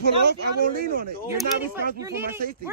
pull off, I won't lean on it. You're not responsible for my safety.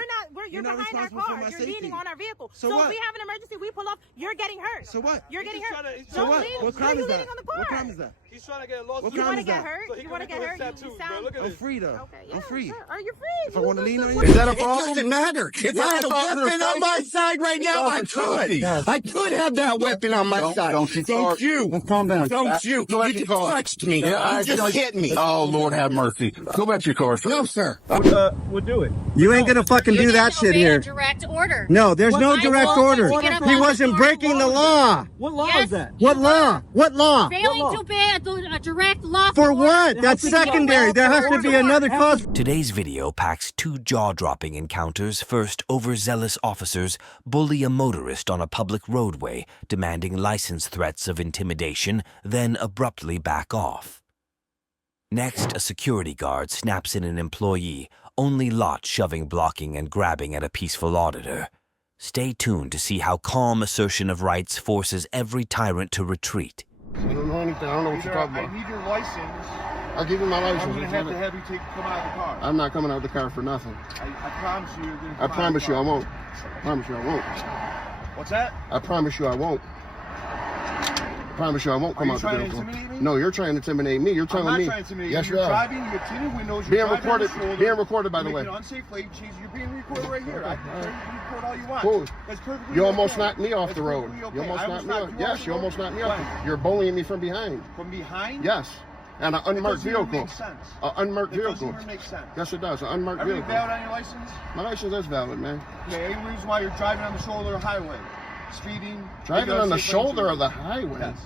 You're behind our car. You're leaning on our vehicle. So if we have an emergency, we pull off, you're getting hurt. So what? You're getting hurt. So what? What crime is that? What crime is that? He's trying to get lost. What You crime want is to get that? hurt? You want to get hurt? You sound... I'm free though. Okay, yeah, I'm free. Sure. Are you free? If I want to lean on you. Is that a problem? It doesn't matter. If I had a weapon on my side right now, I could. I could have that weapon on my side. Don't you. Calm down. Don't you. You just touched me. You just hit me. Oh, Lord have mercy. Go back to your car, sir. No, sir. We'll do it. You ain't gonna fucking do that shit here. Direct order. No, there's no direct order. He wasn't breaking the law. What law is that? What law? What law? Failing to obey a direct lawful For order. what? That's secondary. There has to be another cause. Today's video packs two jaw-dropping encounters. First, overzealous officers bully a motorist on a public roadway, demanding license threats of intimidation, then abruptly back off. Next, a security guard snaps in an employee, only lot shoving, blocking, and grabbing at a peaceful auditor. Stay tuned to see how calm assertion of rights forces every tyrant to retreat. I don't know anything. I don't know what you're talking about. I need your license. I'll give you my license. I'm going to have you come out of the car. I'm not coming out of the car for nothing. I promise you you're going to I promise you I won't. I promise you I won't. What's that? I promise you I won't. I promise you I won't come out the vehicle. No, you're trying to intimidate me. You're telling me. I'm not trying to intimidate you. Yes, you You're are. driving, you have tinted windows, Being you're recorded. Being recorded, by the way. Unsafe lane change. You're being recorded right here. I can record all you want. Cool. That's perfectly You almost okay. knocked me off the road. Perfectly okay. You almost I knocked me knocked off. you Yes, off you the almost road? knocked me off. When? You're bullying me from behind. From behind? Yes. And an unmarked That doesn't even vehicle. make sense. An unmarked That vehicle. doesn't even make sense. Yes, it does. An unmarked Everything vehicle. valid on your license? My license is valid, man. Okay, any reason why you're driving on the shoulder of the highway? Speeding? Driving on the unsafe lane shoulder change? of the highway. Yes.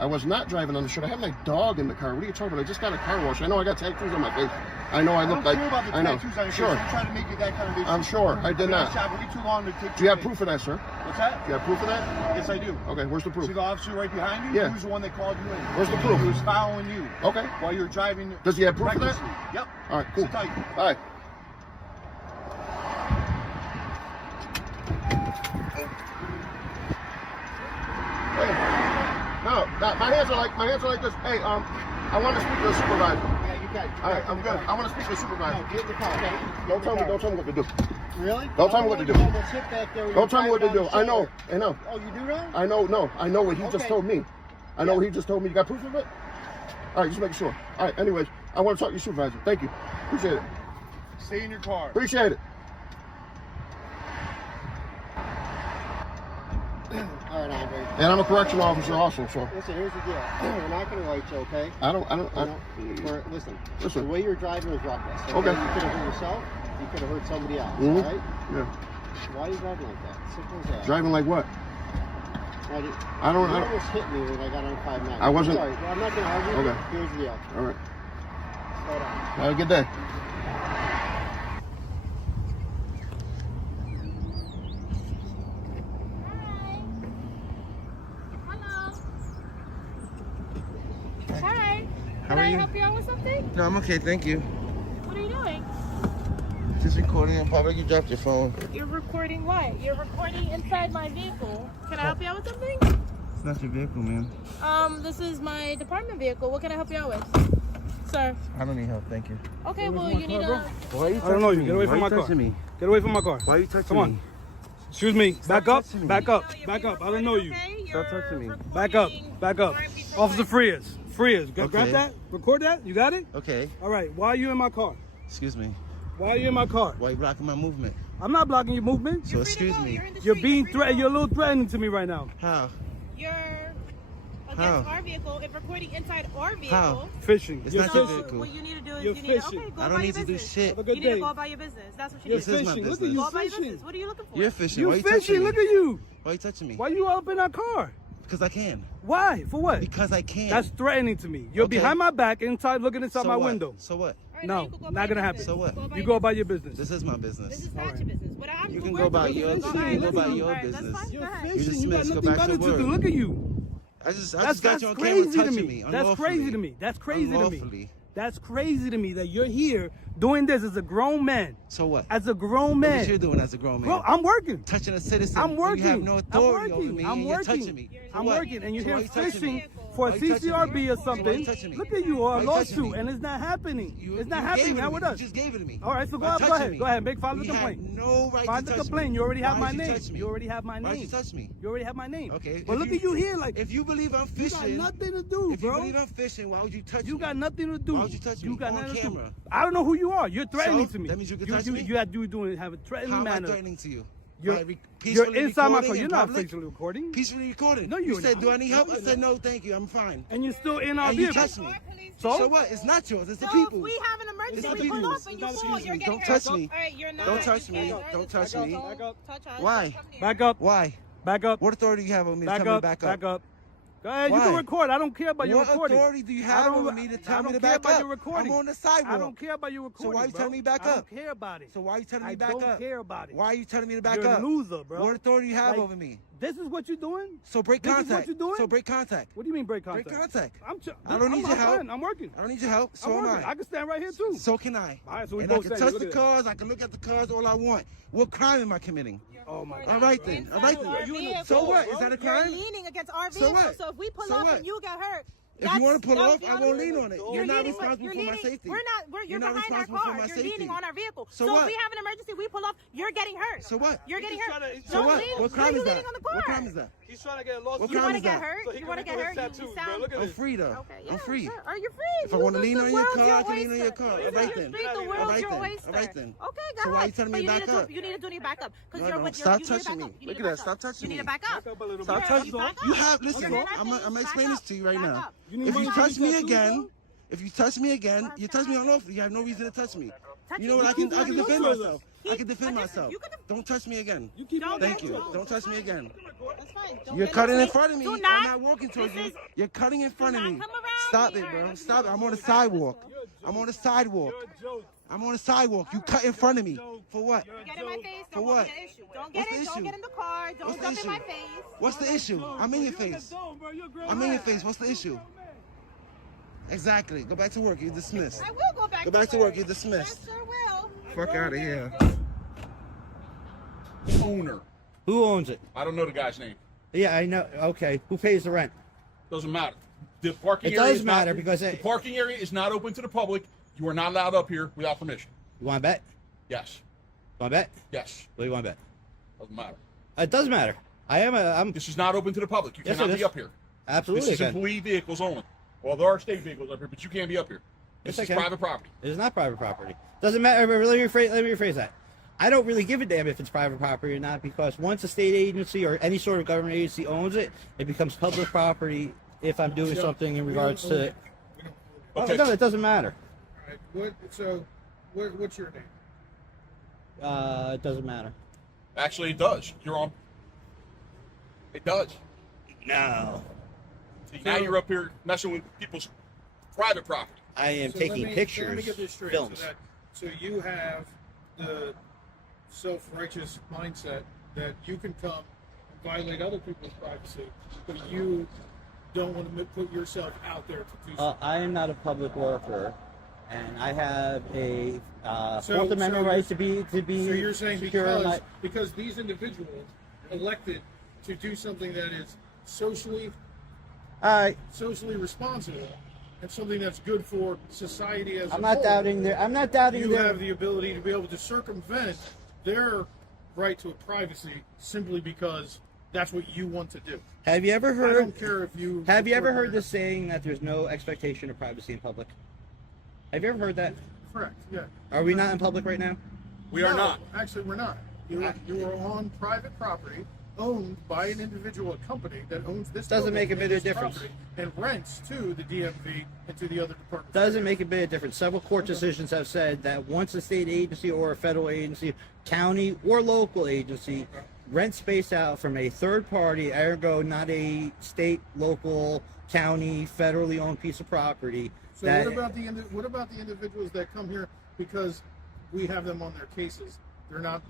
I was not driving on the shoulder. I have my dog in the car. What are you talking about? I just got a car wash. I know I got tattoos on my face. I know I look like. don't care about the I know. tattoos on your Sure. face. You're trying to make it that kind of issue. I'm sure. I did not. Shot way too long to take Do you have proof of that, sir? What's that? Do you have proof of that? Yes, I do. Okay, where's the proof? See the officer right behind you? Yeah. He was the one that called you in. Where's the proof? He was following you. Okay. While you were driving. Does he have proof of that? recklessly. Yep. All right, cool. Sit tight. All right. Hey. No, my hands are like this. Hey, I want to speak to the supervisor. Yeah, you got it. All right, I'm good. I want to speak to the supervisor. No, get in the car, okay? Don't tell me what to do. Really? Don't tell me what to do. Sit back there when Don't tell me you're what to do. driving I know. down the I know. shoulder. Oh, you do know? I know. No, I know what he just Okay. told me. I know what he just told me. You got proof of it? All right, just making sure. All right. Anyways, I want to talk to your supervisor. Thank you. Appreciate it. Stay in your car. Appreciate it. All right, Andre. And I'm a correctional officer also, so Listen, here's the deal. We're not going to write you, okay? Listen, Listen. the way you're driving is reckless. Okay. You could have hurt yourself. You could have hurt somebody else, Mhm. all right? Yeah. Why are you driving like that? Simple as that. Driving like what? Why did, I don't- You almost hit me when I got on 5-9. I wasn't- Sorry, I'm not going to argue. Okay. Here's the deal. All right. Slow down. Have a good day. Hi. How Can are I you? help you out with something? No, I'm okay, thank you. What are you doing? Just recording in public. You dropped your phone. You're recording what? You're recording inside my vehicle. Can I help you out with something? It's not your vehicle, man. This is my department vehicle. What can I help you out with? Sir. I don't need help, thank you. Okay, well, you need to... Why are you I don't know you. touching Get away me? from Why my are you car. touching me? Get away from my car. Why are you touching Come me? on. Excuse me. Back up. touching me. Back up. No, you're Back being up. I don't know you. recorded, okay? Stop touching me. You're Back up. recording Back up. foreign people Officer life. Frias. Frias. Grab Okay. that. Record that. You got it? Okay, All right. Why are you in my car? excuse me. Why are you in my car? Why are you blocking my movement? I'm not blocking your movement. So You're free to excuse go. me. You're in the You're street. being free to threatened. go. You're a little threatening to me right now. How? You're against How? our vehicle. If recording inside our vehicle... How? Fishing. It's You're not your fishing. vehicle. What you need to do is You're you need to... fishing. Okay, go I about don't need your to do business. shit. Have a You good need to day. go about your business. That's what you You're need to This do. is my fishing. Look at business. you Go about your fishing. business. What are you looking for? You're fishing. Why are You you touching fishing. me? Look at you. Why are you touching me? Why you up in that car? Because I can. Why? For what? Because I can. That's threatening to me. You're Okay. behind my back, inside, looking inside so my what? window. So what? All right, No, now you can go not about gonna your happen. business. So what? about You your go about your business. This is my This business. is not Alright. your business. What I'm You we're can go about doing your- is- you can alright, go that's about fine. your Alright, business. That's fine. You're Go ahead. fishing. dismissed. You got Go nothing back to better to do. work. Look at you. I just That's got you on camera crazy to touching me. me. That's crazy to unlawfully. me. That's crazy to me. Unlawfully. That's crazy to me that you're here doing this as a grown man. So what? As a grown What man. you doing as a grown man? Bro, I'm working. Touching a citizen. I'm working. You have no authority I'm working. over me. I'm and you're working. touching me. For I'm what? working. And you're So why here you touching me? fishing for a Why you touching CCRB me? or Why something. you touching me? Look at you, or Why a you touching lawsuit, me? and it's not happening. It's not You happening gave it now to with me. us. You just gave it to me. All right, so Why go touching ahead. me? Go ahead. Make file the We complaint. had no right File to the touch complaint. me. You already have Why my did you name. touch me? You already have my Why name. did you touch me? You already have my name. Okay. But look at you here, like if you believe I'm you got fishing, nothing to do, if you bro. believe I'm fishing, why would you touch me? You got nothing to do. Why would you touch me? You got On nothing camera. to do. I don't know who you are. You're threatening So? to me. That means you can touch me? You have a threatening How am manner. I threatening to you? You're, By you're peacefully inside my recording car. in You're not public? peacefully recording. Peacefully recording. No, you you're said, not. do I need help? No, I you're said, not. no, thank you. I'm fine. And you're still in our And you vehicle. touched me. So? So what? It's not yours. It's the So people. if we have an emergency, It's the we pull people. up and you fall, you're getting Don't hurt. touch me. All right, you're not. Don't touch You me. can't. Don't touch me. Don't touch us. Why? Come here. Back up. Why? Back up. What authority do you have over me to Back tell me up. to back up? Back up. Go ahead. You Why? can record. I don't care about your What recording. authority do you I have don't- over me to I tell me don't to care back about up? your recording. I'm on the sidewalk. I don't care about your recording. So why you bro. telling me back I up? don't care about it. So why are you telling me I back don't up? care about it. Why are you telling me to back You're up? a loser, bro. What authority do you have Like, over me? This is what you're doing? So break This is contact. what you're doing? So break contact. What do you mean break contact? Break contact. I don't need your help. I'm working. I don't need your help. So I'm am working. I. I can stand right here too. So can I. All right, so we and I both can stand. touch the Look at cars. I can look at the cars all I want. What crime am I committing? Oh my All God. right then. All right Our then. vehicle. So what? Is that a You're crime? leaning against our So vehicle. what? So if we pull So up what? and you get hurt, If you want to pull that would off, be I on won't you. lean on it. You're not responsible for my safety. You're You're not behind our responsible for car. my You're safety. leaning on our vehicle. So if what? we have an emergency, we pull up, you're getting hurt. So what? You're getting hurt. So Don't what? lean. What crime You're is that? leaning on the car. What crime is that? He's trying to get a lawsuit. What You crime want to is get that? hurt? So he You can want to get record hurt? his You tattoos, bro. sound... Look at I'm this. free though. Okay, yeah, I'm free. sure. Are you free? If I want to The lean on your world's car, I can lean on your oyster. car. You're All right free. then. The All world's right your then. oyster. All right then. Okay, go So why ahead. you telling But me you to need back up? You need to back up. No, You're no, with stop you need to back touching up. me. You Look need at to that. Stop back up. touching You need me. to back up. Back up a little Stop bit. touching You me. back You up. have, listen, You're not I'm safe. going to Back explain this up. to you right Back now. up. You need If you money touch for me tattoos, again, bro? if you touch me again, you touch me unlawfully. You have no reason to touch me. Touching You know what? I can keep defend touching myself. us. I can defend I just- myself. you could- Don't touch me again. You keep Don't Thank get you. involved. Don't touch me again. That's fine. Don't You're get cutting in involved. front of me. Do I'm not. not walking towards This you. is- You're cutting in front of Do me. not come around Stop me. it, All bro. right, Stop it. I'm on the okay. sidewalk. I'm on the sidewalk. You're a joke. I'm on the sidewalk. You cut in front of me. For what? Get in my face. For Don't what? get an issue. Don't What's get the in. Don't issue? get in the car. Don't What's the jump in my issue? face. What's the issue? I'm in your face. I'm in your face. What's the issue? Exactly. Go back to work. You're dismissed. I will go back. Go back to work. You're dismissed. I sure will. Fuck out of here. Owner. Who owns it? I don't know the guy's name. Yeah, I know. Okay. Who pays the rent? Doesn't matter. The parking It area does is matter not, because the parking area is not open to the public. You are not allowed up here without permission. You want to bet? Yes. Want to bet? Yes. What do you want to bet? Doesn't matter. It does matter. I'm This is not open to the public. You Yes, cannot it be is. up here. absolutely. This is I can. employee vehicles only. Well, there are state vehicles up here, but you can't be up here. This Yes, I is can. private property. It is not private property. Doesn't matter. Let me rephrase that. I don't really give a damn if it's private property or not, because once a state agency or any sort of government agency owns it, it becomes public property if I'm doing something in regards to. Okay. No, it doesn't matter. What's your name? It doesn't matter. Actually, it does. You're on. It does. No. See, now you're up here messing with people's private property. I am So taking let me pictures, get this straight. films. So you have the self-righteous mindset that you can come and violate other people's privacy, but you don't want to put yourself out there to do so. I am not a public worker, and I have a So- Fourth Amendment so right to be So you're saying secure in my- because these individuals elected to do something that is socially responsible and something that's good for society as a I'm whole. not doubting their. I'm not doubting You their. have the ability to be able to circumvent their right to privacy simply because that's what you want to do. Have you ever I heard? don't care if you. Have you ever report heard it. the saying that there's no expectation of privacy in public? Have you ever heard that? Correct. Yeah. Are we not in public right now? We are No, not. Actually, we're not. You are on private property owned by an individual company that owns this. Doesn't building make a and bit of this difference. property and rents to the DMV and to the other departments. Doesn't make a bit of difference. Several court decisions have said that once a state agency or a federal agency, county or local agency, rent space out from a third party, ergo not a state, local, county, federally owned piece of property. So that, what about the individuals that come here because we have them on their cases? They're not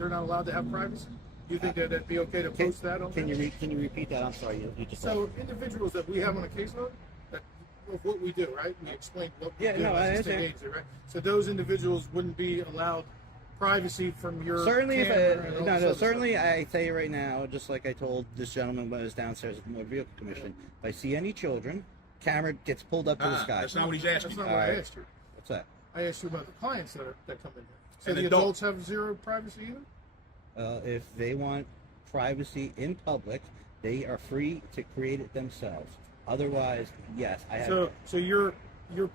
allowed to have privacy. Do you think that it'd be okay to post that on? Can you repeat that? I'm sorry. You just So individuals that we have on a caseload, of what we do, right? We explain what we Yeah, do no, I as a state understand. agency, right? So those individuals wouldn't be allowed privacy from your Certainly, camera I tell you right now, just like I told this gentleman when I was downstairs at the Motor Vehicle Commission, if I see any children, camera gets pulled up to the sky. That's not what he's asking. That's not what I asked you. What's that? I asked you about the clients that come in here. So And the adults. adults have zero privacy either? If they want privacy in public, they are free to create it themselves. Otherwise, yes, I have. So your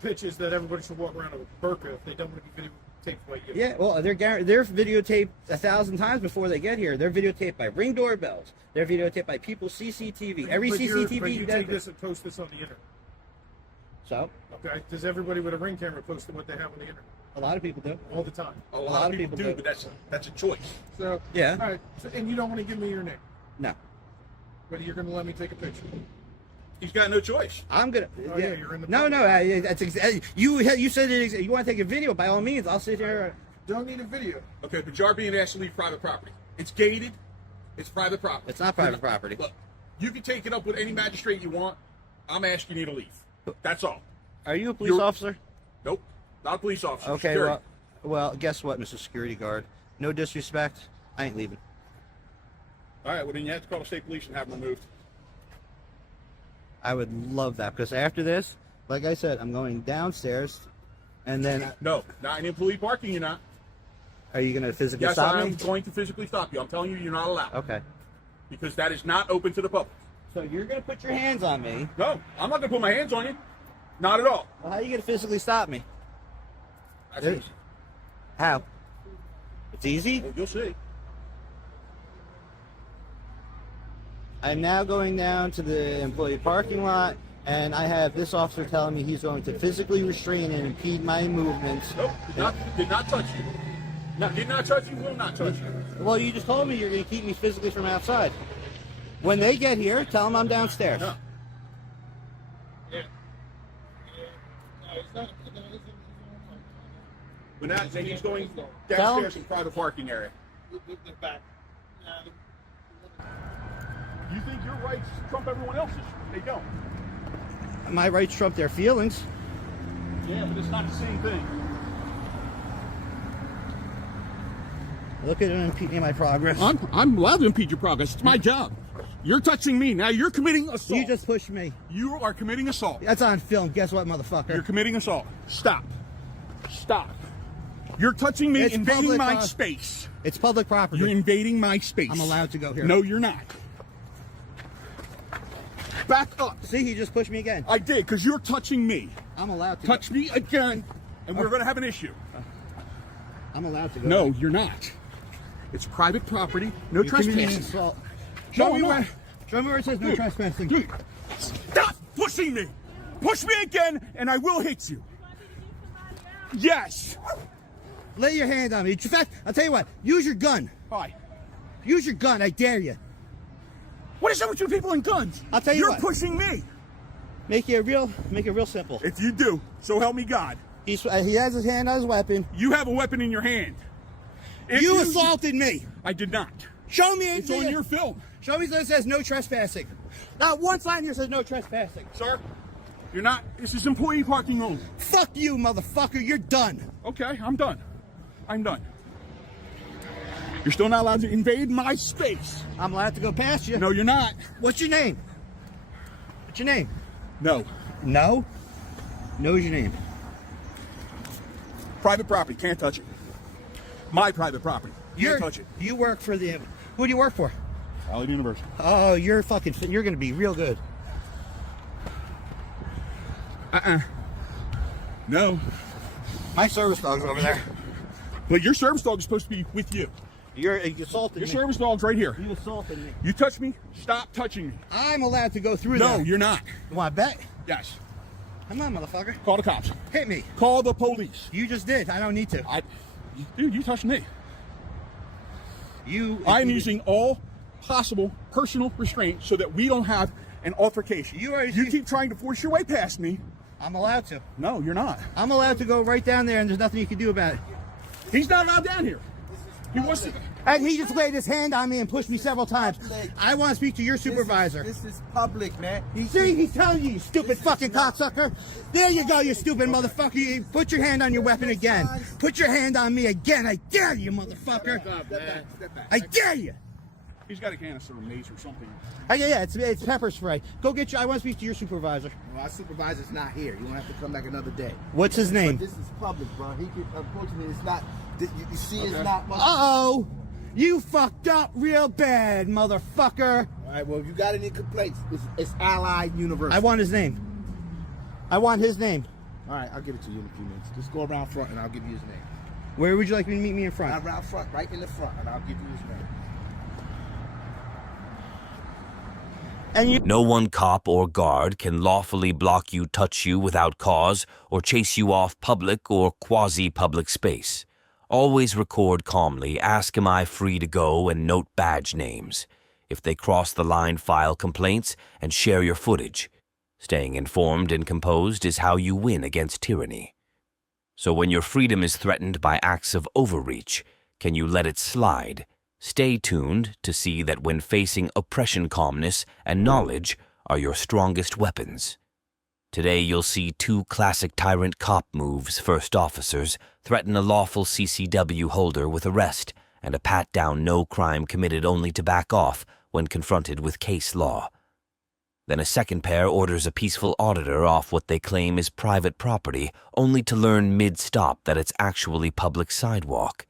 pitch is that everybody should walk around with a burqa if they don't want to be videotaped by you. Yeah, well, they're videotaped 1,000 times before they get here. They're videotaped by Ring doorbells. They're videotaped by people's CCTV. Every But CCTV. you take this and post this on the internet. So? Okay. Does everybody with a Ring camera post what they have on the internet? A lot of people do. All the time. A lot of people do, but that's a choice. So yeah. All right. So, and you don't want to give me your name? No. But you're going to let me take a picture? He's got no choice. I'm gonna. Oh, yeah, you're in the. No, that's you said it. You want to take a video? By all means, I'll sit here. Don't need a video. Okay, but you're being asked to leave private property. It's gated. It's private property. It's not private property. Look, you can take it up with any magistrate you want. I'm asking you to leave. That's all. Are you a police officer? Nope, not a police officer. Okay, Security. well, guess what, Mr. Security Guard? No disrespect, I ain't leaving. All right, well then you have to call the state police and have them removed. I would love that because after this, like I said, I'm going downstairs, and then. No, not in employee parking. You're not. Are you going to physically Yes, stop me? I'm going to physically stop you. I'm telling you, you're not allowed. Okay. Because that is not open to the public. So you're going to put your hands on me? No, I'm not going to put my hands on you. Not at all. Well, how are you going to physically stop me? That's easy. How? It's easy? Well, you'll see. I'm now going down to the employee parking lot, and I have this officer telling me he's going to physically restrain and impede my movements. Nope, did not touch you. No, did not touch you, will not touch you. Well, you just told me you're going to keep me physically from outside. When they get here, tell them I'm downstairs. No. But now he's going downstairs in private parking area. You think your rights trump everyone else's? They don't. My rights trump their feelings. Yeah, but it's not the same thing. Look at it impeding my progress. I'm allowed to impede your progress. It's my job. You're touching me. Now you're committing assault. You just pushed me. You are committing assault. That's on film. Guess what, motherfucker? You're committing assault. Stop. Stop. You're touching me, It's invading public, my space. It's public property. You're invading my space. I'm allowed to go here. No, you're not. Back up. See, he just pushed me again. I did, because you're touching me. I'm allowed to Touch me again, and we're going to have an issue. I'm allowed to go. No, you're not. It's private property. No You're committing trespassing. assault. No, Show me I'm not. where it says no trespassing. Dude, stop pushing me. Push me again, and I will hit you. Yes. Lay your hand on me. In fact, I'll tell you what. Use your gun. Hi. Use your gun. I dare you. What is up with you people and guns? I'll tell you You're what. pushing me. Make it real simple. If you do, so help me God. He has his hand on his weapon. You have a weapon in your hand. If You assaulted me. I did not. Show me. It's on your film. Show me that it says no trespassing. Not one sign here says no trespassing. Sir, you're not. This is employee parking only. Fuck you, motherfucker. You're done. Okay, I'm done. I'm done. You're still not allowed to invade my space. I'm allowed to go past you. No, you're not. What's your name? What's your name? No. No? Know your name. Private property. Can't touch it. My private property. Can't touch it. You work for the... Who do you work for? Allen University. Oh, you're going to be real good. No. My service dog's over there. But your service dog is supposed to be with you. You assaulted Your me. service dog's right here. You assaulted me. You touch me, stop touching me. I'm allowed to go through No, there. you're not. You want to bet? Yes. Come on, motherfucker. Call the cops. Hit me. Call the police. You just did. I don't need to. Dude, you touched me. You. I'm using all possible personal restraint so that we don't have an altercation. You keep trying to force your way past me. I'm allowed to. No, you're not. I'm allowed to go right down there, and there's nothing you can do about it. He's not allowed down here. He wants to. And he just laid his hand on me and pushed me several times. I want to speak to your supervisor. This is public, man. See, he's telling you, you stupid fucking cocksucker. There you go, you stupid motherfucker. You put your hand on your weapon again. Put your hand on me again. I dare you, motherfucker. I dare you. He's got a canister of mace or something. Yeah, it's pepper spray. Go get your. I want to speak to your supervisor. Well, our supervisor's not here. You won't have to come back another day. What's his name? But this is public, bro. He could, unfortunately, it's not. You see, it's not. Uh-oh. You fucked up real bad, motherfucker. All right, well, if you got any complaints, it's Allied University. I want his name. I want his name. All right, I'll give it to you in a few minutes. Just go around front and I'll give you his name. Where would you like me to meet me in front? Around front, right in the front, and I'll give you his name. And no one cop or guard can lawfully block you, touch you without cause, or chase you off public or quasi-public space. Always record calmly, ask am I free to go, and note badge names. If they cross the line, file complaints and share your footage. Staying informed and composed is how you win against tyranny. So when your freedom is threatened by acts of overreach, can you let it slide? Stay tuned to see that when facing oppression, calmness and knowledge are your strongest weapons. Today you'll see two classic tyrant cop moves. First officers threaten a lawful CCW holder with arrest and a pat-down, no crime committed only to back off when confronted with case law. Then a second pair orders a peaceful auditor off what they claim is private property, only to learn mid-stop that it's actually public sidewalk.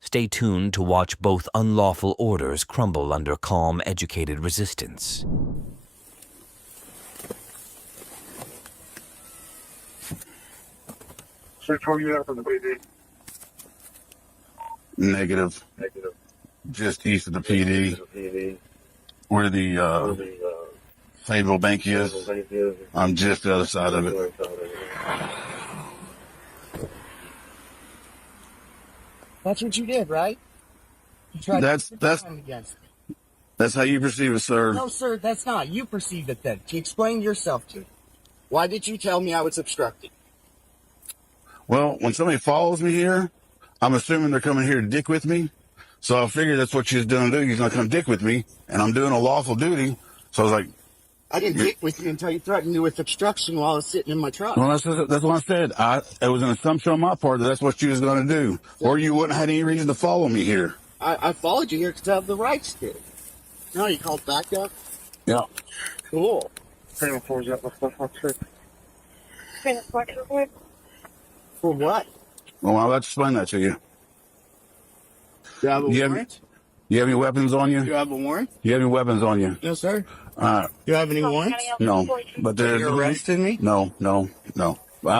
Stay tuned to watch both unlawful orders crumble under calm, educated resistance. Search where you have from the PD. Negative. Just east of the PD. Where the Fayetteville Bank is. I'm just the other side of it. That's what you did, right? You tried That's how you perceive it, sir. No, sir, that's not. You perceived it then. Explain yourself to me. Why did you tell me I was obstructed? Well, when somebody follows me here, I'm assuming they're coming here to dick with me. So I figured that's what you was going to do. You're going to come dick with me, and I'm doing a lawful duty. So I was like, I didn't dick with you until you threatened me with obstruction while I was sitting in my truck. well, that's what I said. It was an assumption on my part that that's what you was going to do, or you wouldn't have had any reason to follow me here. I followed you here because I have the rights to. No, you called back up? Yeah. Cool. For what? Well, I'll explain that to you. Do you have a warrant? You have any weapons on you? Do you have a warrant? You have any weapons on you? No, sir. Do you have any warrants? No. But you're arresting me? No.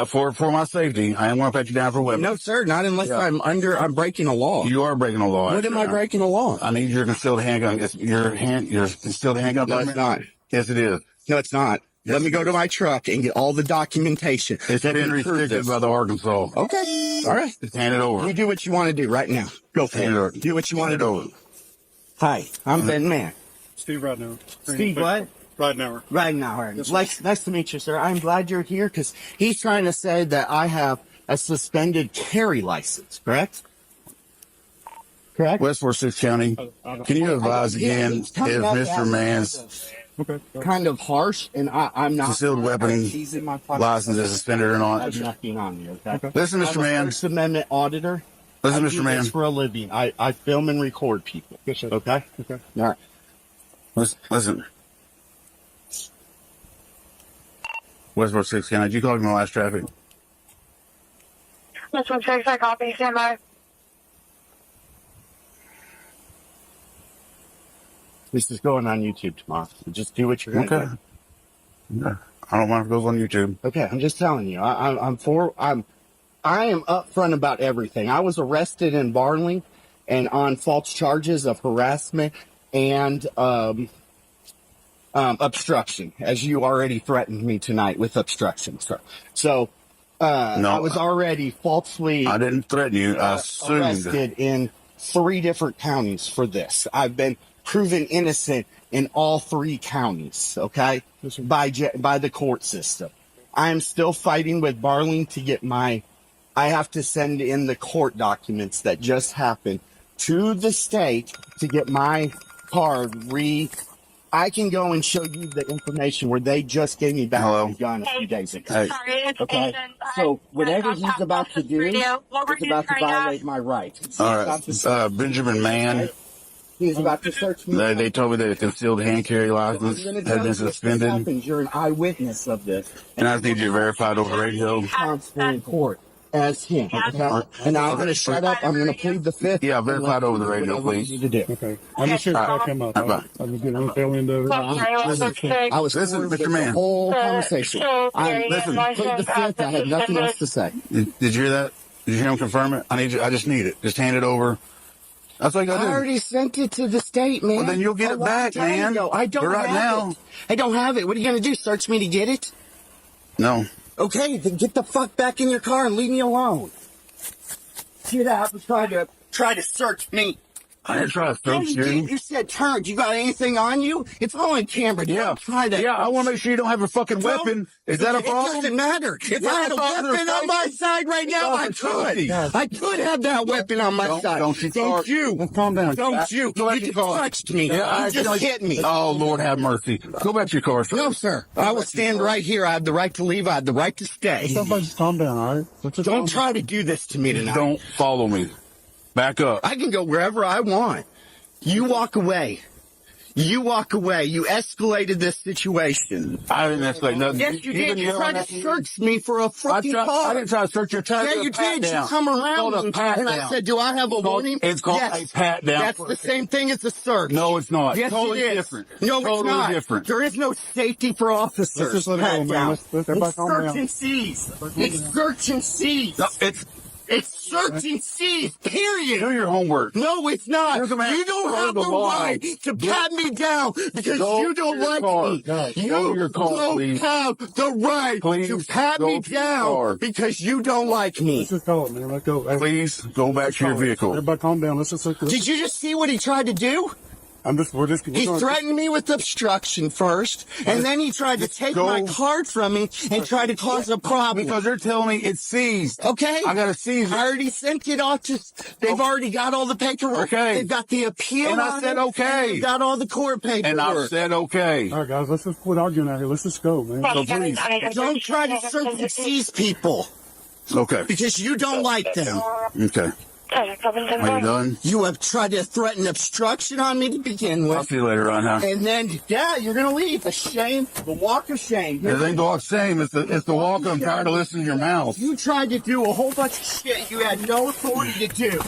For my safety, I am going to pat you down for weapons. No, sir. Not unless I'm breaking a law. You are breaking a law. What am I breaking a law? I need your concealed handgun. Your concealed handgun. No, it's not. Yes, it is. No, it's not. Let me go to my truck and get all the documentation. It's been restricted by the Arkansas. Okay. All right. Just hand it over. You do what you want to do right now. Go for it. Do what you want to do. Hi, I'm Ben Mann. Steve Rodnauer. Steve what? Rodnauer. Nice to meet you, sir. I'm glad you're here because he's trying to say that I have a suspended carry license, correct? Correct? West Forsyth County. Can you advise again if Mr. Mann's kind of harsh, and I'm not concealed weapon license is suspended or not? I have nothing on me, okay? Listen, Mr. Mann. I'm a First Amendment auditor. Listen, I Mr. do Mann. this for a living. I film and record people. Okay? Okay. All right. Listen. West Forsyth County. Did you call me my last traffic? That's what takes that copy. Stand by. This is going on YouTube tomorrow. So just do what you're going to do. Okay. I don't mind if it goes on YouTube. Okay, I'm just telling you. I am upfront about everything. I was arrested in Barnley and on false charges of harassment and obstruction, as you already threatened me tonight with obstruction. So no, I was already falsely I didn't threaten you. I assumed. Arrested in 3 different counties for this. I've been proven innocent in all 3 counties, okay, by the court system. I am still fighting with Barling to get I have to send in the court documents that just happened to the state to get my card I can go and show you the information where they just gave me back the gun a few days ago. Sorry, Okay. So whatever he's about to do, it's about to violate my rights. All right. Benjamin Mann. He's about to search me. They told me that a concealed hand carry license had been suspended. You're an eyewitness of this. And I need you verified over radio. Constable in court as him. Okay. And I'm going to shut up. I'm going to plead the fifth. Yeah, verified over the radio, please. Okay. I'm just here to back him up. Bye. I'm getting on the tail end of it. I was Listen, Mr. the Mann. whole conversation. Listen, Plead the fifth. I have nothing else to say. Did you hear that? Did you hear him confirm it? I just need it. Just hand it over. That's all you gotta do. I already sent it to the state, man. Well, then you'll get it back, man. I don't have it. I don't have it. What are you going to do? Search me to get it? No. Okay, then get the fuck back in your car and leave me alone. Get out and try to search me. I didn't try to search you. You said turn. You got anything on you? It's all on camera. Yeah. Try that. Yeah, I want to make sure you don't have a fucking weapon. Is that a problem? It doesn't matter. If I had a weapon on my side right now, I could. I could have that weapon on my side. Don't you. Calm down. Don't you. You just touched me. Yeah, you just hit me. Oh, Lord have mercy. Go back to your car, sir. No, sir. I will stand right here. I have the right to leave. I have the right to stay. Somebody just calm down, all right? Don't try to do this to me tonight. Don't follow me. Back up. I can go wherever I want. You walk away. You walk away. You escalated this situation. I didn't escalate nothing. Yes, you did. You tried to search me for a fucking car. I didn't try to search your time. Yeah, you did. You come around and I said, do I have a warning? It's called a pat down. That's the same thing as a search. No, it's not. Yes, totally it is. different. No, totally it's not. Different. There is no safety for officers. Let's just let it go, man. Let's everybody calm down. It's search and seize. It's search and seize. No, it's search and seize, period. Do your homework. No, it's not. You don't have the right to pat me down because you don't like me. You don't have the right to pat me down because you don't like me. Let's just go, man. Let's go. Please go back to your vehicle. Everybody calm down. Let's just Did you just see what he tried to do? He threatened me with obstruction first, and then he tried to take my card from me and try to cause a problem. Because they're telling me it's seized. Okay. I got to seize it. I already sent it off to, they've already got all the paperwork. Okay. They've got the appeal. And I said okay. They've got all the court paperwork. And I said okay. All right, guys, let's just quit arguing out here. Let's just go, man. So please. Don't try to search and seize people. Okay. Because you don't like them. Okay. Are you done? You have tried to threaten obstruction on me to begin with. I'll see you later on, huh? And then, you're going to leave. A shame. The walk of shame. It ain't the walk of shame. It's the walk I'm tired of listening to your mouth. You tried to do a whole bunch of shit you had no authority to do.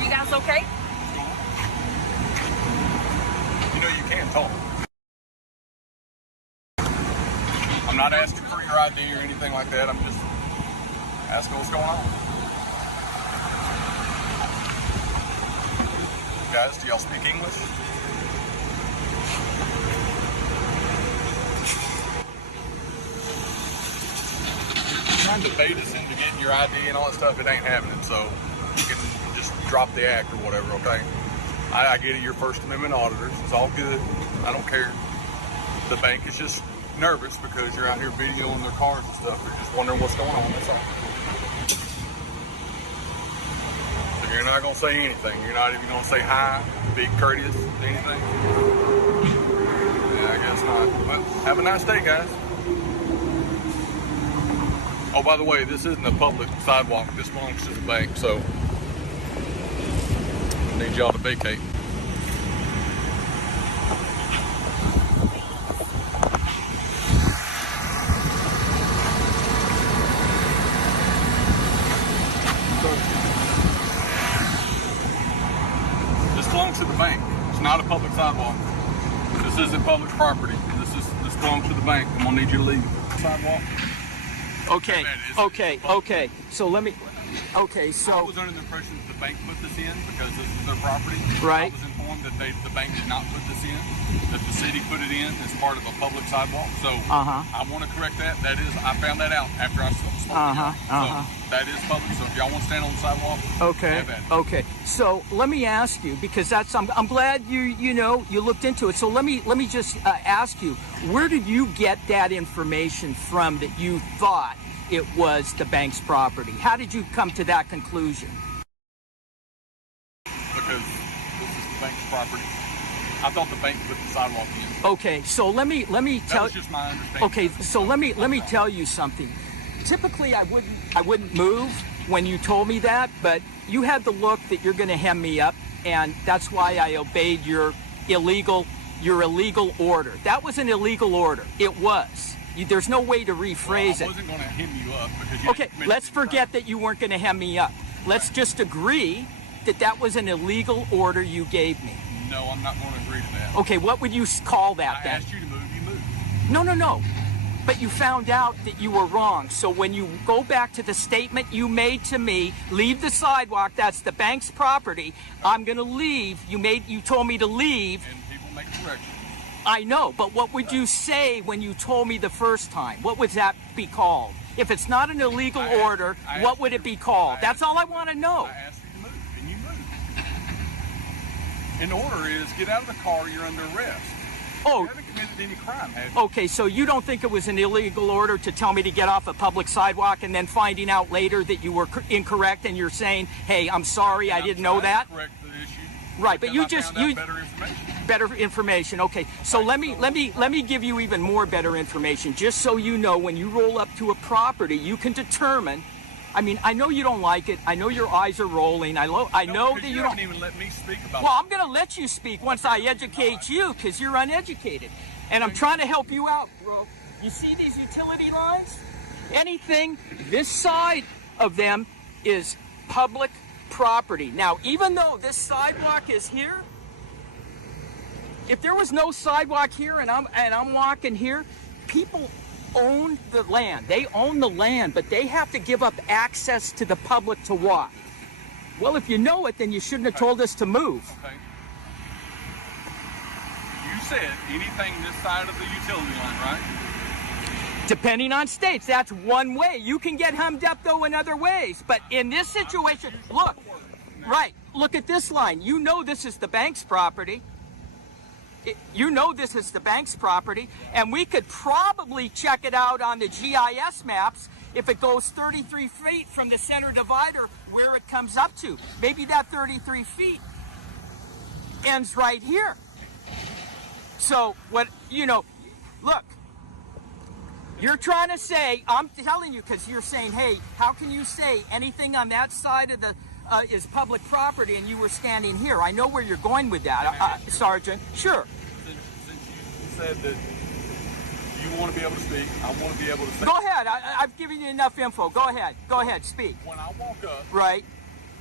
You guys okay? You know you can't talk. I'm not asking for your ID or anything like that. I'm just asking what's going on. Guys, do y'all speak English? Trying to bait us into getting your ID and all that stuff, it ain't happening, so you can just drop the act or whatever, okay? I get it, you're First Amendment auditors, it's all good, I don't care. The bank is just nervous because you're out here videoing their cars and stuff, they're just wondering what's going on, that's all. So you're not gonna say anything, you're not even gonna say hi, be courteous, anything? Yeah, I guess not, but have a nice day, guys. Oh, by the way, this isn't a public sidewalk. This belongs to the bank, so I need y'all to vacate. This belongs to the bank. It's not a public sidewalk. This isn't public property. This belongs to the bank. I'm gonna need you to leave. Sidewalk. Okay. So let me Okay, so I was under the impression that the bank put this in because this is their property. Right. I was informed that the bank did not put this in, that the city put it in as part of a public sidewalk. So I want to correct that. That is, I found that out after I spoke to y'all. So that is public. So if y'all want to stand on the sidewalk, have at it. Okay. So let me ask you, because that's I'm glad you looked into it. So let me just ask you, where did you get that information from that you thought it was the bank's property? How did you come to that conclusion? Because this is the bank's property. I thought the bank put the sidewalk in. Okay, so let me tell. That's just my understanding. Okay, so let me tell you something. Typically, I wouldn't move when you told me that, but you had the look that you're going to hem me up, and that's why I obeyed your illegal order. That was an illegal order. It was. There's no way to rephrase I wasn't going to hem you up because you Okay, let's forget that you weren't going to hem me up. Let's just agree that that was an illegal order you gave me. No, I'm not going to agree to that. Okay, what would you call that then? I asked you to move, you moved. No. But you found out that you were wrong. So when you go back to the statement you made to me, leave the sidewalk, that's the bank's property, I'm going to leave. You told me to leave. And people make corrections. I know, but what would you say when you told me the first time? What would that be called? If it's not an illegal order, what would it be called? That's all I want to know. I asked you to move, and you moved. And the order is, get out of the car, you're under arrest. Oh. You haven't committed any crime, have you? Okay, so you don't think it was an illegal order to tell me to get off a public sidewalk and then finding out later that you were incorrect and you're saying, hey, I'm sorry, I didn't know that? Correct the issue. Right, but you just better information. Better information. Okay, so let me give you even more better information, just so you know when you roll up to a property, you can determine. I mean, I know you don't like it. I know your eyes are rolling. I know that you don't even let me speak about. Well, I'm going to let you speak once I educate you, because you're uneducated, and I'm trying to help you out, bro. You see these utility lines? Anything this side of them is public property. Now, even though this sidewalk is here, if there was no sidewalk here and I'm walking here, people own the land. They own the land, but they have to give up access to the public to walk. Well, if you know it, then you shouldn't have told us to move. Okay. You said anything this side of the utility line, right? Depending on states, that's one way. You can get hemmed up, though, in other ways. But in this situation, look, right, look at this line. You know this is the bank's property. You know this is the bank's property, and we could probably check it out on the GIS maps if it goes 33 feet from the center divider where it comes up to. Maybe that 33 feet ends right here. So look, you're trying to say, I'm telling you, because you're saying, hey, how can you say anything on that side of the is public property and you were standing here? I know where you're going with that, Sergeant. Sure. Since you said that you want to be able to speak, I want to be able to speak. Go ahead. I've given you enough info. Go ahead. Go ahead. Speak. When I walk up, right,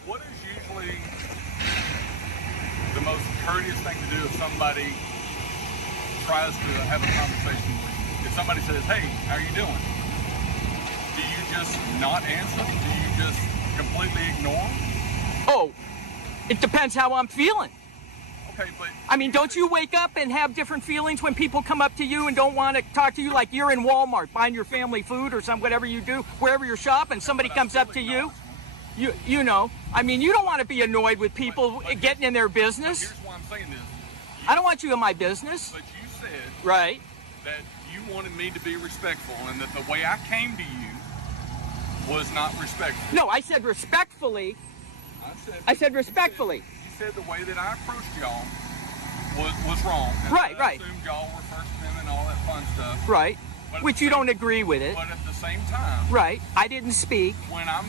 what is usually the most courteous thing to do if somebody tries to have a conversation with you? If somebody says, hey, how are you doing? Do you just not answer? Do you just completely ignore? Oh, it depends how I'm feeling. Okay, but I mean, don't you wake up and have different feelings when people come up to you and don't want to talk to you, like you're in Walmart buying your family food or whatever you do, wherever you're shopping, somebody comes up to you. You know, I mean, you don't want to be annoyed with people getting in their business. Here's why I'm saying this. I don't want you in my business. But you said right that you wanted me to be respectful and that the way I came to you was not respectful. No, I said respectfully. I said respectfully. You said the way that I approached y'all was wrong. Right. I assumed y'all were First Amendment and all that fun stuff. Right. Which you don't agree with it. But at the same time. Right. I didn't speak. When I'm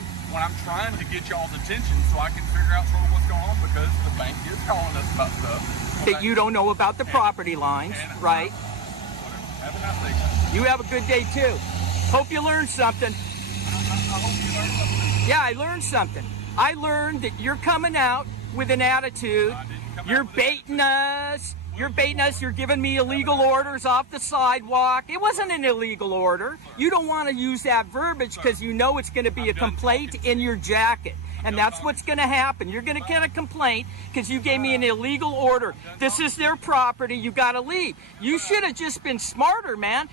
trying to get y'all's attention so I can figure out sort of what's going on, because the bank is calling us about stuff that you don't know about the property lines, right? Have a nice day. You have a good day too. Hope you learned something. I hope you learned something. Yeah, I learned something. I learned that you're coming out with an attitude. You're baiting us. You're baiting us. You're giving me illegal orders off the sidewalk. It wasn't an illegal order. You don't want to use that verbiage because you know it's going to be a complaint in your jacket. And that's what's going to happen. You're going to get a complaint because you gave me an illegal order. This is their property. You got to leave. You should have just been smarter, man.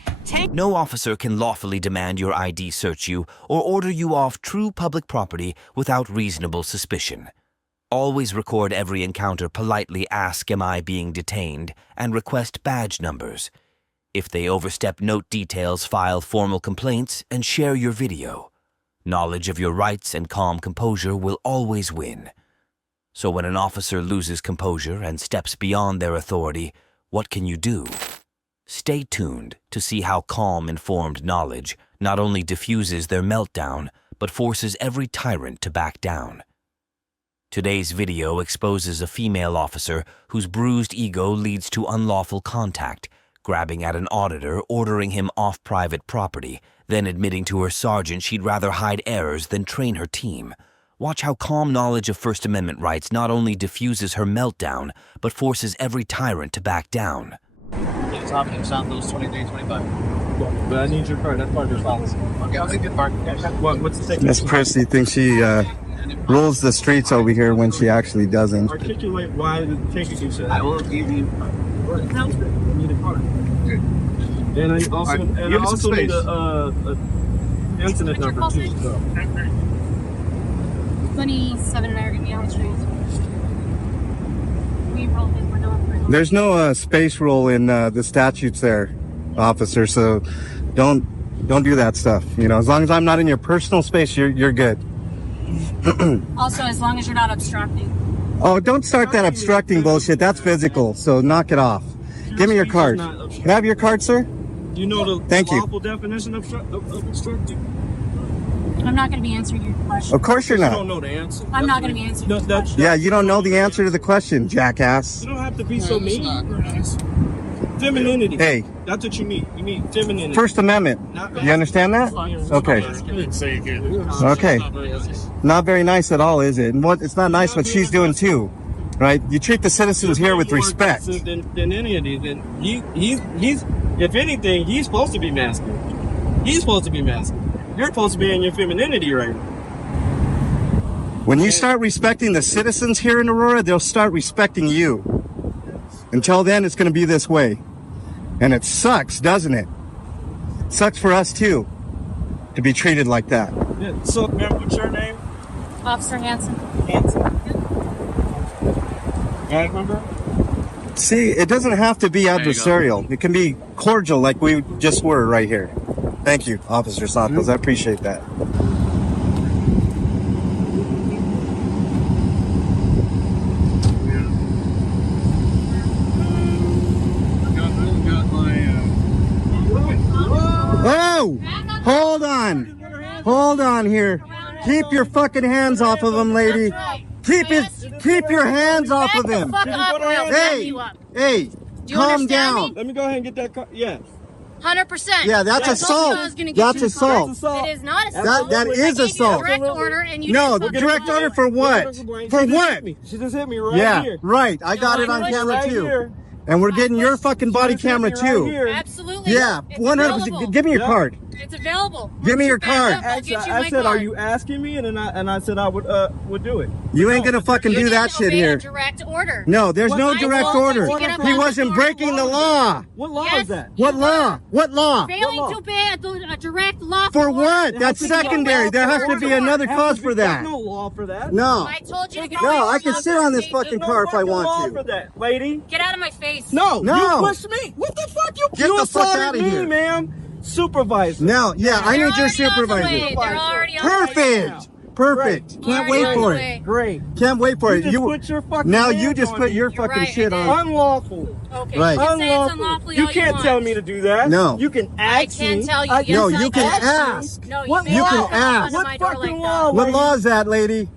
No officer can lawfully demand your ID search you or order you off true public property without reasonable suspicion. Always record every encounter, politely ask, "Am I being detained?" and request badge numbers. If they overstep, note details, file formal complaints, and share your video. Knowledge of your rights and calm composure will always win. So when an officer loses composure and steps beyond their authority, what can you do? Stay tuned to see how calm, informed knowledge not only diffuses their meltdown, but forces every tyrant to back down. Today's video exposes a female officer whose bruised ego leads to unlawful contact, grabbing at an auditor, ordering him off private property, then admitting to her sergeant she'd rather hide errors than train her team. Watch how calm knowledge of First Amendment rights not only diffuses her meltdown, but forces every tyrant to back down. It's those 2325. But I need your card. That's part of your policy. Okay, I'll take your card. What's the ticket? Miss Prissy thinks she rules the streets over here when she actually doesn't. Articulate why the ticket you said. I will give you. I need a card. And I also need a incident number too. 27 and I are going to be on the streets. There's no space rule in the statutes there, officer, so don't do that stuff. You know, as long as I'm not in your personal space, you're good. Also, as long as you're not obstructing. Oh, don't start that obstructing bullshit. That's physical, so knock it off. Give me your card. Can I have your card, sir? You know the Thank you. lawful definition of obstructing? I'm not going to be answering your question. Of course you're not. You don't know the answer. I'm not going to be answering your question. Yeah, you don't know the answer to the question, jackass. You don't have to be so mean. Femininity. Hey. That's what you need. You need femininity. First Amendment. You understand that? Okay. Okay. Not very nice at all, is it? And it's not nice what she's doing too, right? You treat the citizens here with respect. Than any of these. And he's if anything, he's supposed to be masculine. He's supposed to be masculine. You're supposed to be in your femininity right now. When you start respecting the citizens here in Aurora, they'll start respecting you. Until then, it's going to be this way. And it sucks, doesn't it? It sucks for us, too, to be treated like that. Yeah, so, ma'am, what's your name? Officer Hanson. Bag number? See, it doesn't have to be adversarial. It can be cordial like we just were right here. Thank you, Officer Santos. I appreciate that. Oh! Hold on. Hold on here. Keep your fucking hands off of him, lady. Keep your hands off of him. Hey, calm down. Let me go ahead and get that car. Yeah. 100%. Yeah, that's assault. That's assault. It is not assault. That is assault. Direct order and you no, direct order for what? For what? She just hit me right here. Yeah, right. I got it on camera too. And we're getting your fucking body camera too. Absolutely. Yeah, 100%. Give me your card. It's available. Give me your card. I said, are you asking me? And I said I would do it. You ain't gonna fucking do that shit here. Direct order. No, there's no direct order. He wasn't breaking the law. What law is that? What law? What law? Failing to obey a direct lawful For what? order. That's secondary. There has to be another cause for that. There's no law for that. No. I told you to get No, I can sit on this fucking car if I want law to. for that, lady. Get out of my face. No, No. you pushed me. What the fuck? Get the fuck out of here, ma'am. Supervisor. No, yeah, I need your supervisor. They're already on Perfect. Perfect. Can't wait for it. Great. Can't wait for it. You put your fucking now hands you just on put me. your fucking right, shit I on. Unlawful. Okay, Right. you can say it's Unlawful. unlawful You all can't want. tell me to do that. No. You can I ask can't me. tell you. No, Yes, you I can can. ask. No, What you law? can't ask. come What to my door fucking like law? that. What law is that, lady?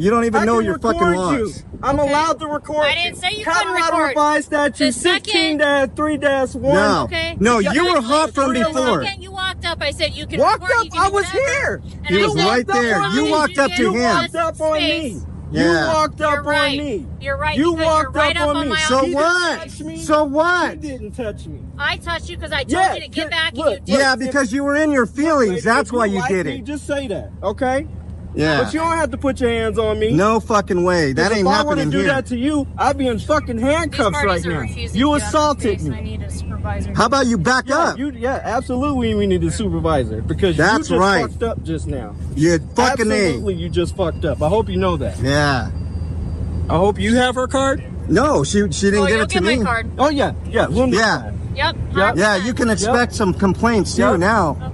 You don't even I know can your fucking record laws. you. I'm allowed to record. I didn't say you couldn't Colorado record. Revised Statute The second- 16-3-1. No. Okay. No, you were hot from The before. second you walked up, I said you can Walked record, up. you can I do was whatever. here. And He I was said, right there. as You long walked as you up to give him. us Walked up on space, me. Yeah. You walked up You're right. on me. You're right. You because walked you're right up on me. my So You what? didn't touch me. So what? You didn't touch me. I touched you because I told Yeah, you to get back look, and you did. Yeah, because you were in your feelings. That's If why you like did me, it. Just say that, okay? Yeah. But you don't have to put your hands on me. No fucking way. That ain't If I were to happening do here. that to you, I'd be in fucking These handcuffs right parties are now. refusing You to get on assaulted space, and I me. need a supervisor. How about you back up? Yeah, absolutely. We need a supervisor because That's you just right. fucked up just now. You fucking Absolutely, you just fucked up. I hope you know that. Yeah. I hope you have her card. No, she didn't give you'll it to get me. my card. Oh yeah, we'll need Yeah. that. Yep. Yep. Yeah, you can expect some complaints too Yep. now.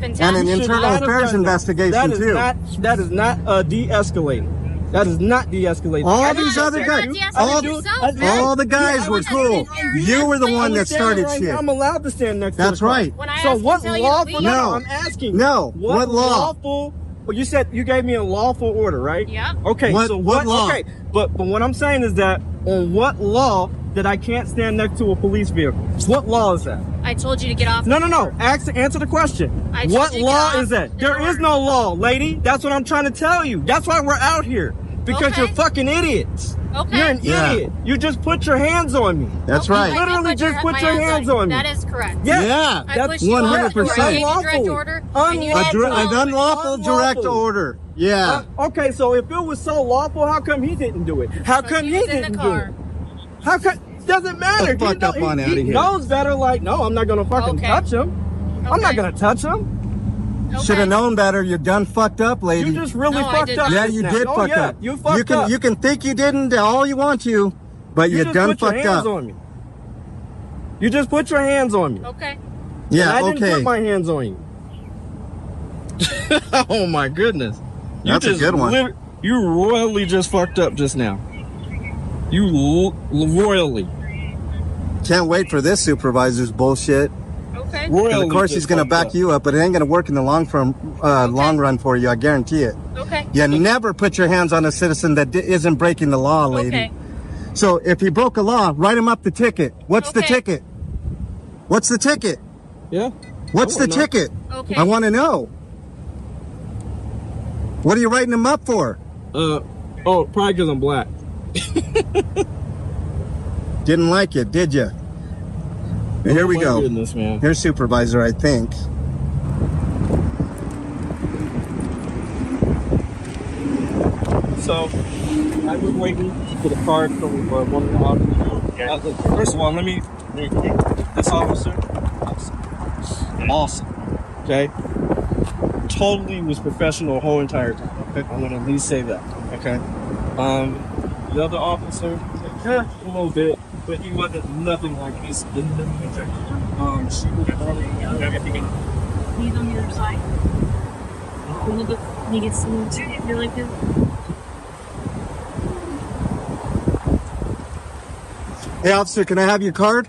Fantastic. And an You should internal not have affairs done that. investigation That is too. That is not de-escalating. That is not de-escalating. All these other you're guys, not de-escalating all the guys were cool. You were the one that started right shit. here. I'm allowed to stand next to That's the car. right. When I So asked what to tell you to lawful? leave- No. I'm asking. No. What law? Lawful? Well, you said you gave me a lawful order, right? Yeah. Okay. What- so what law? Okay. But what I'm saying is that on what law that I can't stand next to a police vehicle? What law is that? I told you to get off. No. Answer the question. I told What you to law get is off that? the There is door. no law, lady. That's what I'm trying to tell you. That's why we're out here. Because Okay. you're fucking idiots. Okay. You're an Yeah. idiot. You just put your hands on me. That's Okay, right. I did Literally just put my your hands on me. That is correct. Yeah. I that's pushed you off the door. I 100%. gave you direct Unlawful. order. And you had Unlawful. An to unlawful direct Unlawful. order. Yeah. Okay, so if it was so lawful, how come he didn't do it? How come he he was in didn't the do car. it? How come? Doesn't matter. The fuck up on outta He here. knows better. Like, no, I'm not gonna fucking Okay. touch him. I'm not Okay. gonna touch him. Okay. Should have known better. You done fucked up, lady. You just really No, I fucked did up. not. Yeah, just you now. did Oh, fuck yeah, up. You fucked can up. you can think you didn't all you want to, but you just done put your fucked hands up. on me. You just put your hands on me. Okay. Yeah. And I didn't Okay. put my hands on you. Oh my goodness. You That's a just good one. You royally just fucked up just now. You royally. Can't wait for this supervisor's bullshit. Okay. Royally. And of course, just he's gonna fucked back up. you up, but it ain't gonna work in the long run for you. I guarantee it. Okay. You never put your hands on a citizen that isn't breaking the law, lady. Okay. So if he broke a law, write him up the ticket. What's the Okay. ticket? What's the ticket? Yeah. What's the I wanna know. ticket? Okay. I want to know. What are you writing him up for? Probably because I'm black. Didn't like it, did you? Here we Oh my go. Goodness, man. Here's supervisor, I think. So, I was waiting for the card from one of the officers. Okay. First of all, let me this officer, awesome. Okay? Totally was professional the whole entire time. Okay? I'm gonna at least say that. Okay? The other officer, a little bit, but he wasn't nothing like this. She was probably He's on the other side. He gets really good. Hey, officer, can I have your card?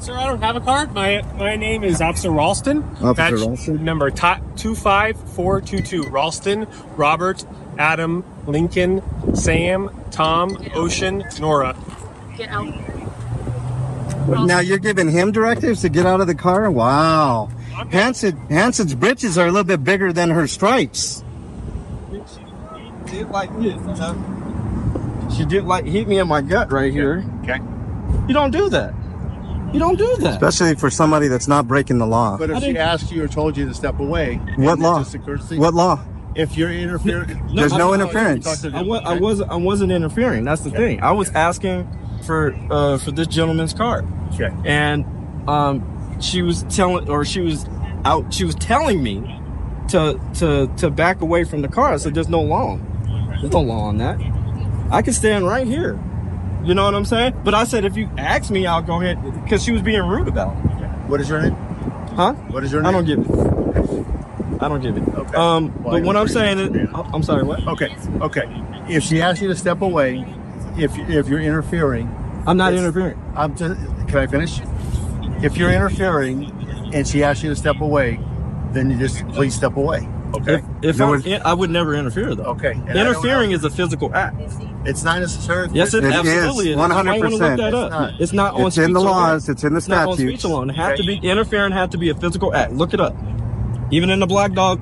Sir, I don't have a card. My name is Officer Ralston. Officer Badge Ralston. number 25422. Ralston, Robert, Adam, Lincoln, Sam, Tom, Ocean, Nora. Get out. Now you're giving him directives to get out of the car? Wow. Hanson's britches are a little bit bigger than her stripes. She did like this, you know? She did like hit me in my gut right here. Okay. You don't do that. You don't do that. Especially for somebody that's not breaking the law. But if she asked you or told you to step away, What isn't it law? just a courtesy? What law? If you're interfering, There's no interference. I wasn't interfering. That's the thing. I was asking for this gentleman's card. Okay. And she was telling me to back away from the car. I said, there's no law. There's no law on that. I can stand right here. You know what I'm saying? But I said, if you ask me, I'll go ahead, because she was being rude about it. What is your name? Huh? What is your name? I don't give it. Okay. But what I'm saying is, I'm sorry, what? Okay. If she asks you to step away, if you're interfering, I'm not interfering. Can I finish? If you're interfering and she asks you to step away, then you just please step away. Okay. I would never interfere though. Okay. And Interfering is a physical act. It's not necessary. Yes, it absolutely is. 100%. Look that up. It's not on It's speech in the alone. laws. It's in the It's not on statutes. speech alone. It had to be interfering. Had to be a physical act. Look it up. Even in the black law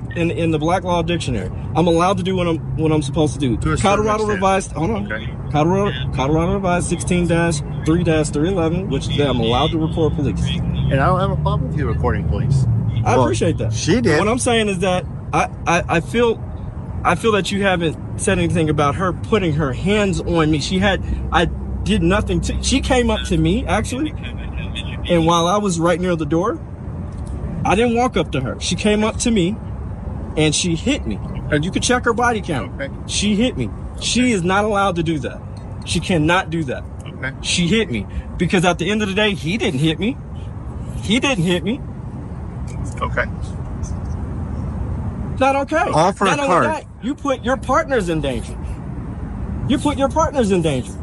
dictionary, I'm allowed to do what I'm supposed to do. Colorado revised. Hold on. Okay. Colorado revised 16-3-311, which is that I'm allowed to record police. And I don't have a problem with you recording police. I appreciate that. She did. What I'm saying is that I feel that you haven't said anything about her putting her hands on me. I did nothing to. She came up to me actually, and while I was right near the door, I didn't walk up to her. She came up to me, and she hit me. And you could check her body count. Okay. She hit me. She is not allowed to do that. She cannot do that. Okay. She hit me because at the end of the day, he didn't hit me. He didn't hit me. Okay. Not okay. Offer a card. That, you put your partners in danger. You put your partners in danger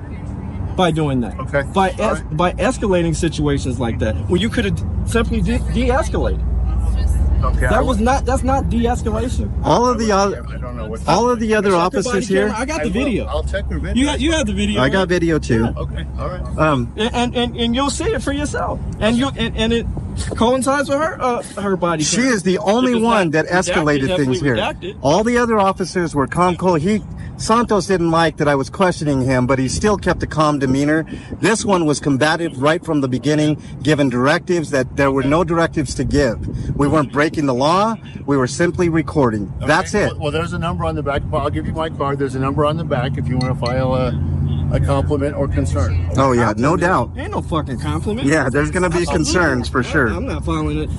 by doing that. Okay. By escalating situations like that, when you could have simply de-escalated. Okay. That's not de-escalation. All of the other officers here. I got the video. I'll check her video. You have the video. I got video too. Yeah. Okay. All right. And you'll see it for yourself. And it coincides with her body. She is the only one that escalated things here. All the other officers were calm, cool. Santos didn't like that I was questioning him, but he still kept a calm demeanor. This one was combative right from the beginning, giving directives that there were no directives to give. We weren't breaking the law. We were simply recording. Okay. That's it. Well, there's a number on the back. I'll give you my card. There's a number on the back if you want to file a compliment or concern. Okay? Oh, yeah, no doubt. Ain't no fucking compliment. Yeah, there's going to be concerns for sure. I'm not following it.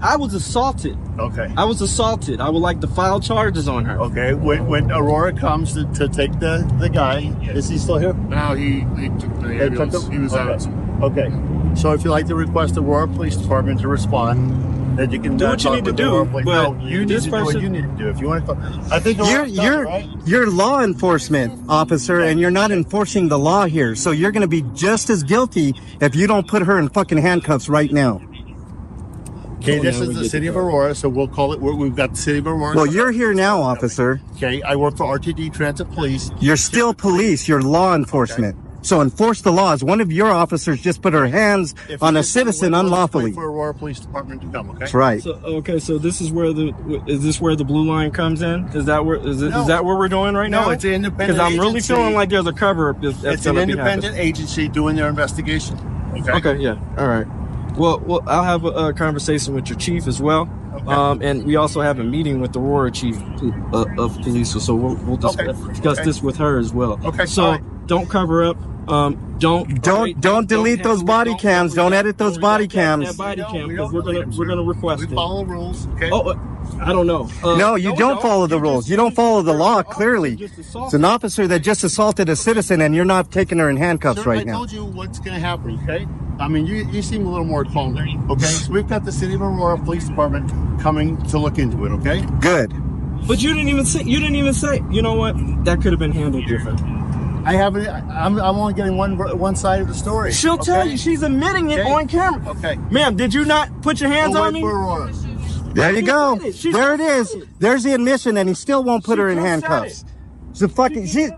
I was assaulted. Okay. I was assaulted. I would like to file charges on her. Okay. When Aurora comes to take the guy, is he still here? No, he took the ambulance. He was out. Okay. So if you'd like to request the Aurora Police Department to respond, then you can do what you need to do. But no, you need to do what you need to do. If you want to, I think you're law enforcement officer, and you're not enforcing the law here. So you're going to be just as guilty if you don't put her in fucking handcuffs right now. Okay, this is the city of Aurora, so we'll call it. We've got the city of Aurora. Well, you're here now, officer. Okay, I work for RTD Transit Police. You're still police. You're law enforcement. Okay. So enforce the laws. One of your officers just put her hands on a citizen unlawfully. For Aurora Police Department to come. Okay. That's right. So this is where the blue line comes in? Is that where we're doing right now? No, it's an independent. Because I'm really feeling like there's a cover up. It's an independent agency doing their investigation. Okay. Okay. Yeah. All right. Well, I'll have a conversation with your chief as well. Okay. And we also have a meeting with the Aurora chief of police, so we'll discuss this with her as well. Okay. So don't cover up. Don't delete those body cams. Don't edit those body cams. Body cam, because we're gonna request it. We follow the rules. Okay. Oh, I don't know. No, you don't follow the rules. You don't follow the law. Clearly, it's an officer that just assaulted a citizen, and you're not taking her in handcuffs right now. I told you what's going to happen. Okay. I mean, you seem a little more calm. Okay. So we've got the city of Aurora Police Department coming to look into it. Okay. Good. But you didn't even say. You know what? That could have been handled different. I haven't. I'm only getting one side of the story. She'll tell you. She's admitting it on camera. Okay. Ma'am, did you not put your hands on me? There you go. There it is. There's the admission, and he still won't put her in handcuffs. So fucking she's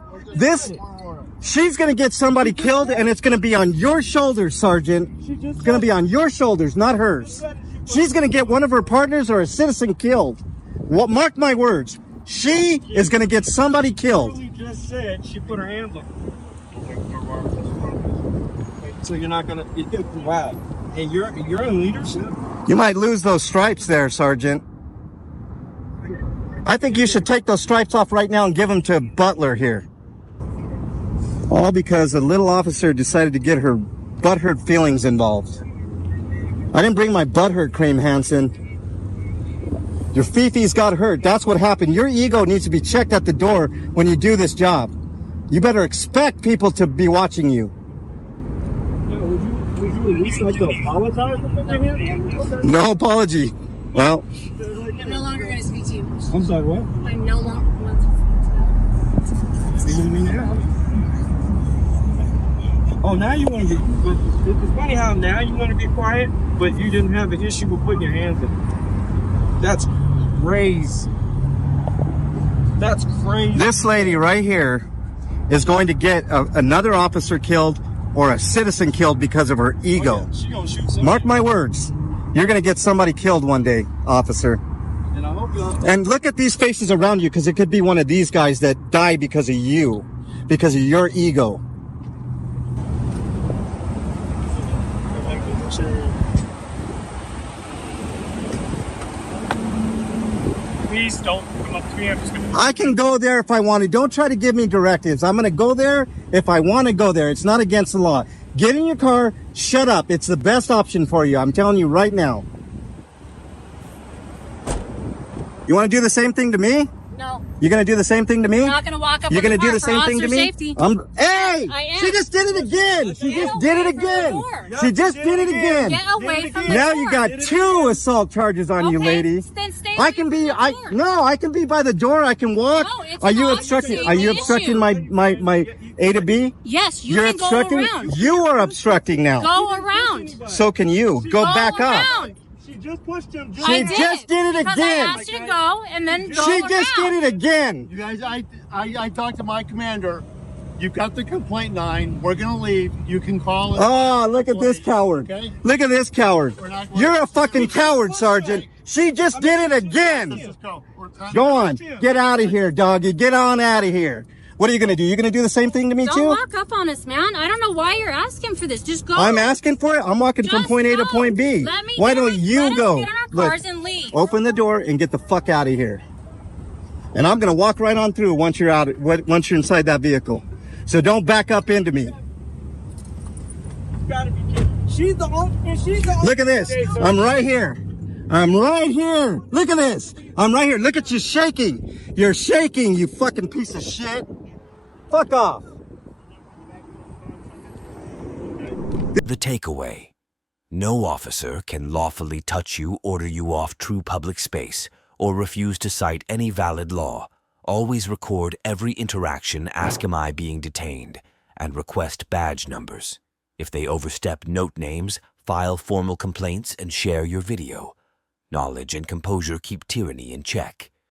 gonna get somebody killed, and it's gonna be on your shoulders, Sergeant. It's gonna be on your shoulders, not hers. She's gonna get one of her partners or a citizen killed. Well, mark my words. She is gonna get somebody killed. She just said she put her hands on. So you're not gonna. Wow. And you're in leadership. You might lose those stripes there, Sergeant. I think you should take those stripes off right now and give them to Butler here. All because a little officer decided to get her butthurt feelings involved. I didn't bring my butthurt cream, Hanson. Your fifis got hurt. That's what happened. Your ego needs to be checked at the door when you do this job. You better expect people to be watching you. Would you at least like to apologize for putting your hands on? No apology. Well, I'm no longer going to speak to you. I'm sorry, what? I'm no longer going to speak to you. Oh, now you want to be. It's funny how now you want to be quiet, but you didn't have an issue with putting your hands in. That's crazy. That's crazy. This lady right here is going to get another officer killed or a citizen killed because of her ego. Oh, yeah. She gonna shoot somebody. Mark my words. You're going to get somebody killed one day, officer. And I hope you. And look at these faces around you, because it could be one of these guys that die because of you, because of your ego. Please don't come up to me. I'm just gonna... I can go there if I want to. Don't try to give me directives. I'm going to go there if I want to go there. It's not against the law. Get in your car. Shut up. It's the best option for you. I'm telling you right now. You want to do the same thing to me? No. You're going to do the same thing to me? I'm not going to walk up. You're going to do the same thing to me? Safety. Hey! I am. She just did it again. She just did it again. She just did it again. Get away from the Now door. you got 2 assault charges on you, lady. Then stay I can be. I can be by the door. I can walk. No, it's Are you not obstructing? the Are you issue. obstructing my A to B? Yes, you You're can obstructing. go around. You are obstructing now. Go around. So can you go back around. up? She just pushed him. She just did it because again. I asked you to go and then go She just did it again. You guys, I talked to my commander. You got the complaint 9. We're gonna leave. You can call it. Oh, look at this coward. Okay? Look at this coward. You're a fucking coward, Sergeant. She just did it again. Go on. Get out of here, doggy. Get on out of here. What are you going to do? You're going to do the same thing to me, Don't too? walk up on us, man. I don't know why you're asking for this. Just go. I'm asking for it. I'm walking from point A to point B. Why don't you go? Let us get in our cars and leave. Open the door and get the fuck out of here. And I'm going to walk right on through once you're out. Once you're inside that vehicle. So don't back up into me. You gotta be kidding. She's the officer. Look at this. I'm right here. I'm right here. Look at this. I'm right here. Look at you shaking. You're shaking, you fucking piece of shit. Fuck off. The takeaway. No officer can lawfully touch you, order you off true public space, or refuse to cite any valid law. Always record every interaction, ask am I being detained, and request badge numbers. If they overstep note names, file formal complaints and share your video. Knowledge and composure keep tyranny in check.